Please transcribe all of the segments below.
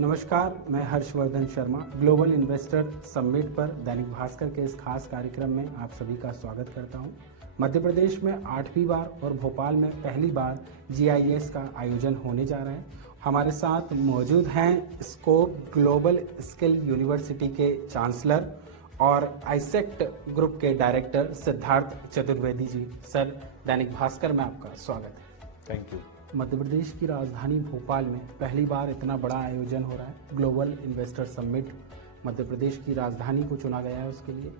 नमस्कार, मैं Harshvardhan Sharma global investor summit पर दैनिक भास्कर के इस खास कार्यक्रम में आप सभी का स्वागत करता हूं। मध्य प्रदेश में 8वीं बार और भोपाल में पहली बार GIS का आयोजन होने जा रहा है। हमारे साथ मौजूद हैं स्कोप ग्लोबल स्किल यूनिवर्सिटी के चांसलर और आईसेक्ट ग्रुप के डायरेक्टर सिद्धार्थ चतुर्वेदी जी। सर, दैनिक भास्कर में आपका स्वागत है। Thank you. मध्य प्रदेश की राजधानी भोपाल में पहली बार इतना बड़ा आयोजन हो रहा है। Global investor summit Madhya Pradesh की राजधानी को चुना गया है उसके लिए।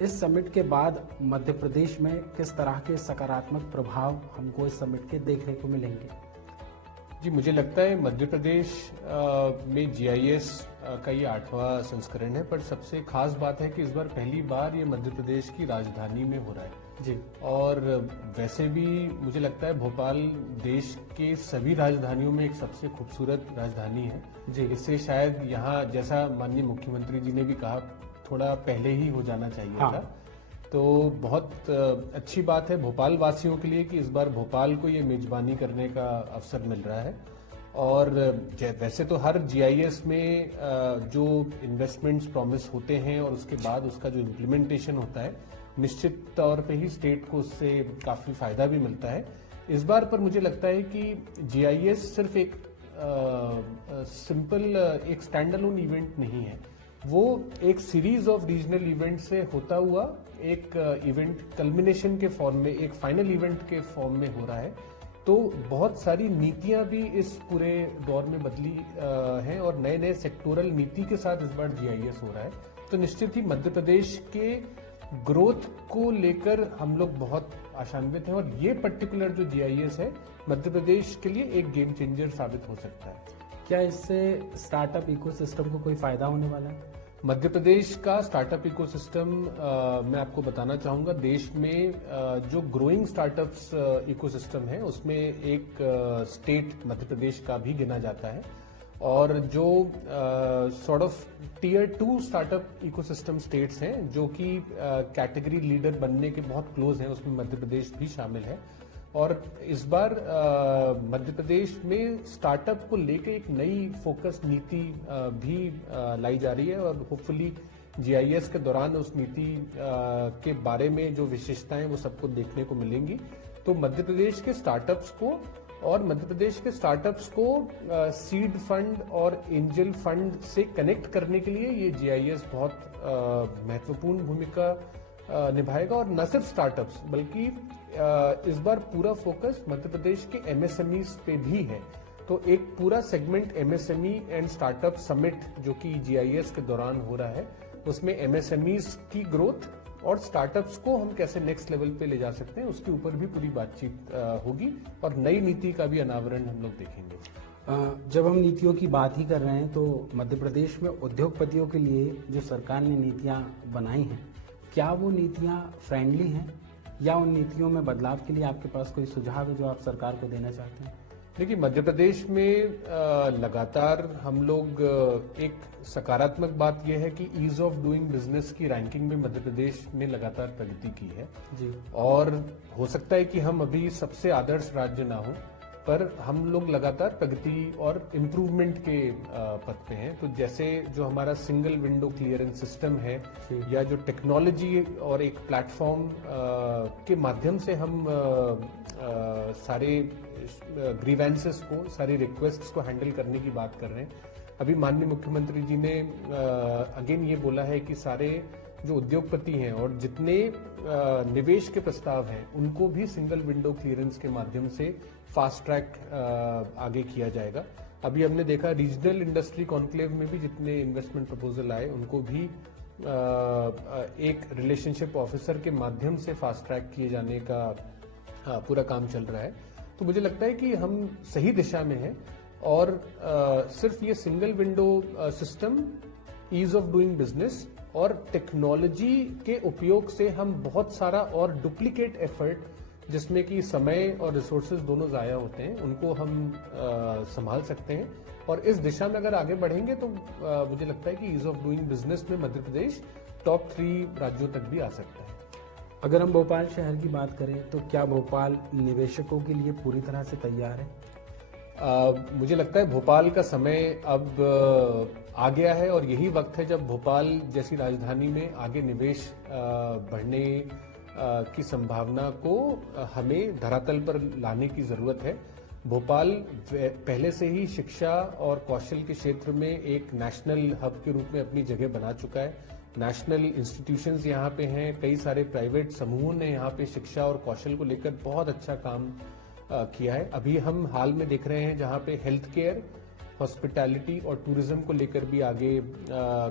इस समिट के बाद मध्य प्रदेश में किस तरह के सकारात्मक प्रभाव हमको इस समिट के देखने को मिलेंगे? जी, मुझे लगता है मध्य प्रदेश में GIS का ये 8वां संस्करण है, पर सबसे खास बात है कि इस बार पहली बार ये मध्य प्रदेश की राजधानी में हो रहा है जी। और वैसे भी मुझे लगता है भोपाल देश के सभी राजधानियों में एक सबसे खूबसूरत राजधानी है जी। इससे शायद यहाँ, जैसा माननीय मुख्यमंत्री जी ने भी कहा, थोड़ा पहले ही हो जाना चाहिए था। तो बहुत अच्छी बात है भोपाल वासियों के लिए कि इस बार भोपाल को ये मेजबानी करने का अवसर मिल रहा है। और वैसे तो हर GIS में जो इन्वेस्टमेंट्स प्रॉमिस होते हैं और उसके बाद उसका जो इम्प्लीमेंटेशन होता है, निश्चित तौर पे ही स्टेट को उससे काफी फायदा भी मिलता है। इस बार पर मुझे लगता है कि GIS सिर्फ एक सिंपल एक स्टैंड अलोन इवेंट नहीं है, वो एक सीरीज ऑफ रीजनल इवेंट से होता हुआ एक इवेंट कल्मिनेशन के फॉर्म में, एक फाइनल इवेंट के फॉर्म में हो रहा है। तो बहुत सारी नीतियां भी इस पूरे दौर में बदली हैं और नए नए सेक्टोरल नीति के साथ इस बार GIS हो रहा है। तो निश्चित ही मध्य प्रदेश के ग्रोथ को लेकर हम लोग बहुत आशान्वित हैं और ये पर्टिकुलर जो GIS है मध्य प्रदेश के लिए एक गेम चेंजर साबित हो सकता है। क्या इससे स्टार्टअप इकोसिस्टम को कोई फायदा होने वाला है? मध्य प्रदेश का स्टार्टअप इकोसिस्टम मैं आपको बताना चाहूंगा, देश में जो ग्रोइंग स्टार्टअप्स इकोसिस्टम है उसमें एक स्टेट मध्य प्रदेश का भी गिना जाता है और जो sort of tier 2 startup ecosystem states हैं जो कि कैटेगरी लीडर बनने के बहुत क्लोज हैं, उसमें मध्य प्रदेश भी शामिल है। और इस बार मध्य प्रदेश में स्टार्टअप को लेकर एक नई फोकस नीति भी लाई जा रही है और होपफुली GIS के दौरान उस नीति के बारे में जो विशेषताएं वो सबको देखने को मिलेंगी। तो मध्य प्रदेश के स्टार्टअप्स को और मध्य प्रदेश के स्टार्टअप्स को सीड फंड और एंजल फंड से कनेक्ट करने के लिए ये GIS बहुत महत्वपूर्ण भूमिका निभाएगा। और न सिर्फ स्टार्टअप्स बल्कि इस बार पूरा फोकस मध्य प्रदेश के MSMEs पे भी है। तो एक पूरा segment MSME and startup summit जो कि GIS के दौरान हो रहा है, उसमें MSMEs की ग्रोथ और स्टार्टअप्स को हम कैसे नेक्स्ट लेवल पे ले जा सकते हैं उसके ऊपर भी पूरी बातचीत होगी और नई नीति का भी अनावरण हम लोग देखेंगे। जब हम नीतियों की बात ही कर रहे हैं तो मध्य प्रदेश में उद्योगपतियों के लिए जो सरकार ने नीतियां बनाई हैं, क्या वो नीतियां फ्रेंडली हैं या उन नीतियों में बदलाव के लिए आपके पास कोई सुझाव है जो आप सरकार को देना चाहते हैं? देखिए, मध्य प्रदेश में लगातार हम लोग एक सकारात्मक बात यह है कि ईज ऑफ डूइंग बिजनेस की रैंकिंग में मध्य प्रदेश ने लगातार प्रगति की है जी। और हो सकता है कि हम अभी सबसे आदर्श राज्य ना हो, पर हम लोग लगातार प्रगति और इम्प्रूवमेंट के पथ पे हैं। तो जैसे जो हमारा सिंगल विंडो क्लियरेंस सिस्टम है या जो टेक्नोलॉजी और एक प्लेटफॉर्म के माध्यम से हम सारे ग्रीवेंसेस को, सारी रिक्वेस्ट्स को हैंडल करने की बात कर रहे हैं। अभी माननीय मुख्यमंत्री जी ने अगेन ये बोला है कि सारे जो उद्योगपति हैं और जितने निवेश के प्रस्ताव हैं उनको भी सिंगल विंडो क्लियरेंस के माध्यम से फास्ट ट्रैक आगे किया जाएगा। अभी हमने देखा रीजनल इंडस्ट्री कॉन्क्लेव में भी जितने इन्वेस्टमेंट प्रपोजल आए उनको भी एक रिलेशनशिप ऑफिसर के माध्यम से फास्ट ट्रैक किए जाने का पूरा काम चल रहा है। तो मुझे लगता है कि हम सही दिशा में हैं और सिर्फ ये single window system, ease of doing business और टेक्नोलॉजी के उपयोग से हम बहुत सारा और डुप्लीकेट एफर्ट जिसमें कि समय और रिसोर्सेज दोनों ज़ाया होते हैं उनको हम संभाल सकते हैं और इस दिशा में अगर आगे बढ़ेंगे तो मुझे लगता है कि ईज ऑफ डूइंग बिजनेस में मध्य प्रदेश टॉप 3 राज्यों तक भी आ सकता है। अगर हम भोपाल शहर की बात करें तो क्या भोपाल निवेशकों के लिए पूरी तरह से तैयार है? मुझे लगता है भोपाल का समय अब आ गया है और यही वक्त है जब भोपाल जैसी राजधानी में आगे निवेश बढ़ने की संभावना को हमें धरातल पर लाने की जरूरत है। भोपाल पहले से ही शिक्षा और कौशल के क्षेत्र में एक नेशनल हब के रूप में अपनी जगह बना चुका है। नेशनल इंस्टीट्यूशंस यहाँ पे हैं, कई सारे प्राइवेट समूहों ने यहाँ पे शिक्षा और कौशल को लेकर बहुत अच्छा काम किया है। अभी हम हाल में देख रहे हैं जहाँ पे हेल्थ केयर, हॉस्पिटैलिटी और टूरिज्म को लेकर भी आगे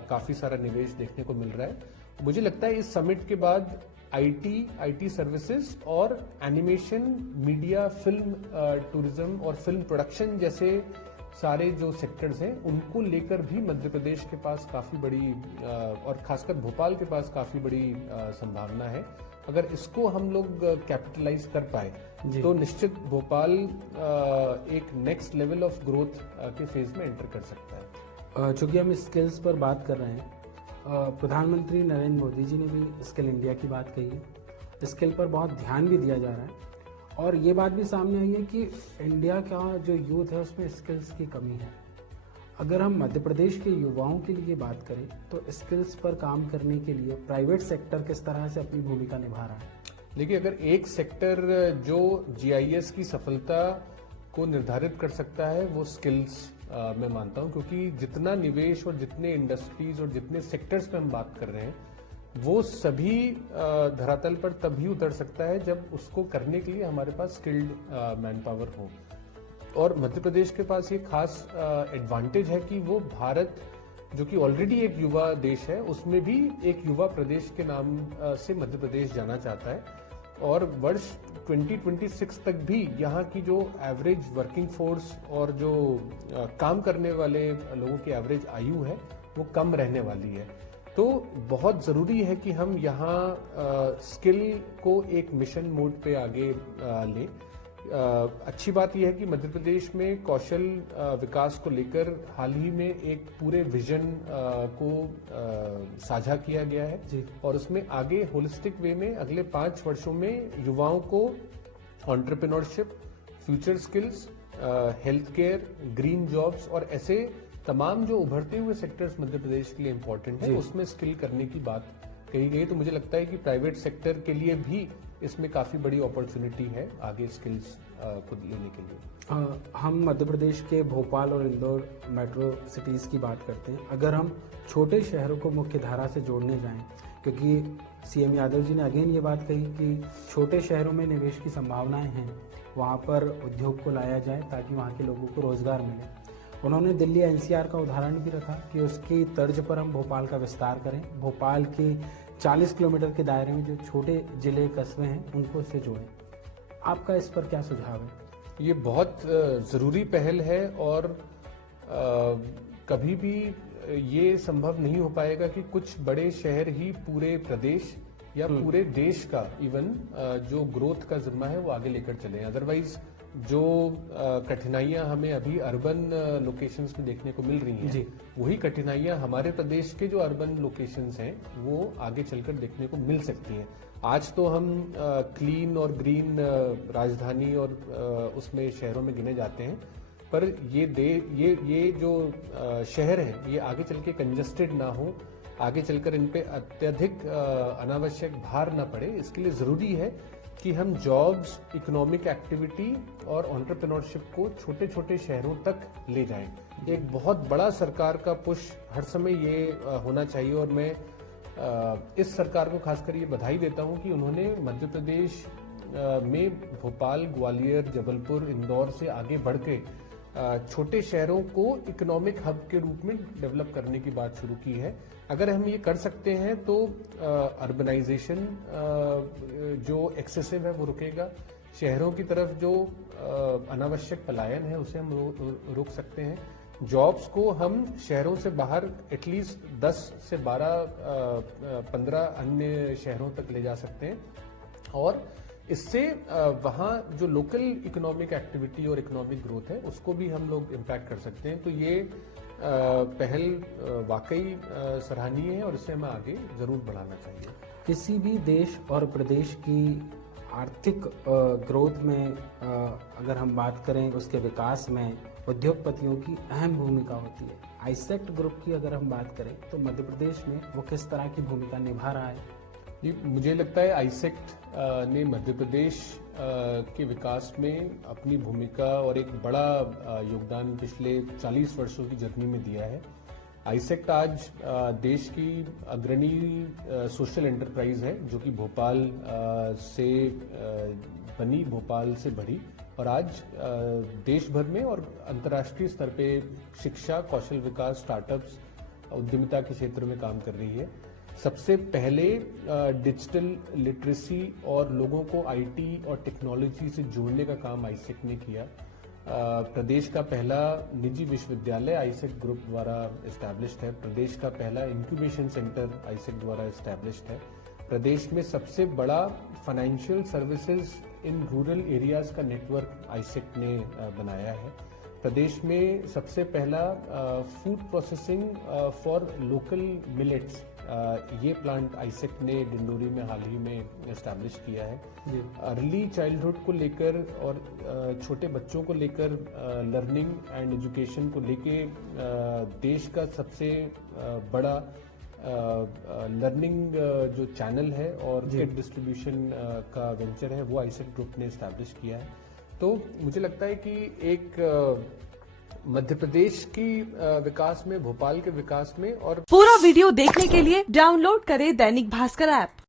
काफी सारा निवेश देखने को मिल रहा है। मुझे लगता है इस समिट के बाद आईटी सर्विसेज और एनिमेशन, मीडिया, फिल्म, टूरिज्म और फिल्म प्रोडक्शन जैसे सारे जो सेक्टर्स हैं उनको लेकर भी मध्य प्रदेश के पास काफी बड़ी और खासकर भोपाल के पास काफी बड़ी संभावना है। अगर इसको हम लोग कैपिटलाइज कर पाए तो निश्चित भोपाल एक नेक्स्ट लेवल ऑफ ग्रोथ के फेज में एंटर कर सकता है। चूंकि हम स्किल्स पर बात कर रहे हैं, प्रधानमंत्री नरेंद्र मोदी जी ने भी स्किल इंडिया की बात कही है। स्किल पर बहुत ध्यान भी दिया जा रहा है और ये बात भी सामने आई है कि इंडिया का जो यूथ है उसमें स्किल्स की कमी है। अगर हम मध्य प्रदेश के युवाओं के लिए बात करें तो स्किल्स पर काम करने के लिए प्राइवेट सेक्टर किस तरह से अपनी भूमिका निभा रहा है? देखिए, अगर एक सेक्टर जो जीआईएस की सफलता को निर्धारित कर सकता है वो स्किल्स मैं मानता हूं, क्योंकि जितना निवेश और जितने इंडस्ट्रीज और जितने सेक्टर्स पे हम बात कर रहे हैं वो सभी धरातल पर तभी उतर सकता है जब उसको करने के लिए हमारे पास स्किल्ड मैन पावर हो। और मध्य प्रदेश के पास ये खास एडवांटेज है कि वो भारत जो कि ऑलरेडी एक युवा देश है उसमें भी एक युवा प्रदेश के नाम से मध्य प्रदेश जाना चाहता है। और वर्ष 2026 तक भी यहाँ की जो एवरेज वर्किंग फोर्स और जो काम करने वाले लोगों की एवरेज आयु है वो कम रहने वाली है। तो बहुत जरूरी है कि हम यहाँ स्किल को एक मिशन मोड पे आगे लें। अच्छी बात यह है कि मध्य प्रदेश में कौशल विकास को लेकर हाल ही में एक पूरे विजन को साझा किया गया है जी। और उसमें आगे होलिस्टिक वे में अगले 5 वर्षों में युवाओं को entrepreneurship, future skills, health care, green jobs और ऐसे तमाम जो उभरते हुए सेक्टर्स मध्य प्रदेश के लिए इम्पोर्टेंट है उसमें स्किल करने की बात कही गई। तो मुझे लगता है कि प्राइवेट सेक्टर के लिए भी इसमें काफी बड़ी अपॉर्चुनिटी है आगे स्किल्स को लेने के लिए। हम मध्य प्रदेश के भोपाल और इंदौर मेट्रो सिटीज की बात करते हैं। अगर हम छोटे शहरों को मुख्य धारा से जोड़ने जाएं, क्योंकि सीएम यादव जी ने अगेन ये बात कही कि छोटे शहरों में निवेश की संभावनाएं हैं, वहां पर उद्योग को लाया जाए ताकि वहां के लोगों को रोजगार मिले। उन्होंने दिल्ली एनसीआर का उदाहरण भी रखा कि उसकी तर्ज पर हम भोपाल का विस्तार करें, भोपाल के 40 किलोमीटर के दायरे में जो छोटे जिले कस्बे हैं उनको इससे जोड़ें। आपका इस पर क्या सुझाव है? ये बहुत जरूरी पहल है और कभी भी ये संभव नहीं हो पाएगा कि कुछ बड़े शहर ही पूरे प्रदेश या पूरे देश का इवन जो ग्रोथ का जिम्मा है वो आगे लेकर चले। अदरवाइज जो कठिनाइयां हमें अभी अर्बन लोकेशंस में देखने को मिल रही हैं वही कठिनाइयां हमारे प्रदेश के जो अर्बन लोकेशंस हैं वो आगे चलकर देखने को मिल सकती हैं। आज तो हम क्लीन और ग्रीन राजधानी और उसमें शहरों में गिने जाते हैं, पर ये जो शहर हैं ये आगे चल के कंजस्टेड ना हो, आगे चलकर इन पे अत्यधिक अनावश्यक भार ना पड़े। इसके लिए जरूरी है कि हम जॉब्स, इकोनॉमिक एक्टिविटी और एंटरप्रेन्योरशिप को छोटे छोटे शहरों तक ले जाएं। एक बहुत बड़ा सरकार का पुश हर समय ये होना चाहिए और मैं इस सरकार को खासकर ये बधाई देता हूं कि उन्होंने मध्य प्रदेश में भोपाल, ग्वालियर, जबलपुर, इंदौर से आगे बढ़ के छोटे शहरों को इकोनॉमिक हब के रूप में डेवलप करने की बात शुरू की है। अगर हम ये कर सकते हैं तो अर्बनाइजेशन जो एक्सेसिव है वो रुकेगा, शहरों की तरफ जो अनावश्यक पलायन है उसे हम रोक सकते हैं, जॉब्स को हम शहरों से बाहर एटलीस्ट 10 से 12-15 अन्य शहरों तक ले जा सकते हैं और इससे वहाँ जो लोकल इकोनॉमिक एक्टिविटी और इकोनॉमिक ग्रोथ है उसको भी हम लोग इम्पैक्ट कर सकते हैं। तो ये पहल वाकई सराहनीय है और इसे हमें आगे जरूर बढ़ाना चाहिए। किसी भी देश और प्रदेश की आर्थिक ग्रोथ में अगर हम बात करें, उसके विकास में उद्योगपतियों की अहम भूमिका होती है। आईसेक्ट ग्रुप की अगर हम बात करें तो मध्य प्रदेश में वो किस तरह की भूमिका निभा रहा है? ये मुझे लगता है आईसेक्ट ने मध्य प्रदेश के विकास में अपनी भूमिका और एक बड़ा योगदान पिछले 40 वर्षों की जर्नी में दिया है। आईसेक्ट आज देश की अग्रणी सोशल एंटरप्राइज है, जो कि भोपाल से बनी, भोपाल से बढ़ी और आज देश भर में और अंतर्राष्ट्रीय स्तर पे शिक्षा, कौशल विकास, स्टार्टअप्स, उद्यमिता के क्षेत्र में काम कर रही है। सबसे पहले डिजिटल लिटरेसी और लोगों को आईटी और टेक्नोलॉजी से जोड़ने का काम आईसेक्ट ने किया। प्रदेश का पहला निजी विश्वविद्यालय आईसेक्ट ग्रुप द्वारा एस्टैब्लिश्ड है। प्रदेश का पहला इंक्यूबेशन सेंटर आईसेक्ट द्वारा एस्टैब्लिश्ड है। प्रदेश में सबसे बड़ा financial services in rural areas का नेटवर्क आईसेक्ट ने बनाया है। प्रदेश में सबसे पहला food processing for local millets, ये प्लांट आईसेक्ट ने डिंडोरी में हाल ही में एस्टैब्लिश किया है। अर्ली चाइल्डहुड को लेकर और छोटे बच्चों को लेकर लर्निंग एंड एजुकेशन को लेके देश का सबसे बड़ा लर्निंग जो चैनल है और किट डिस्ट्रीब्यूशन का वेंचर है, वो आईसेक्ट ग्रुप ने एस्टैब्लिश किया है। तो मुझे लगता है कि एक मध्य प्रदेश की विकास में, भोपाल के विकास में और पूरा वीडियो देखने के लिए डाउनलोड करें दैनिक भास्कर ऐप।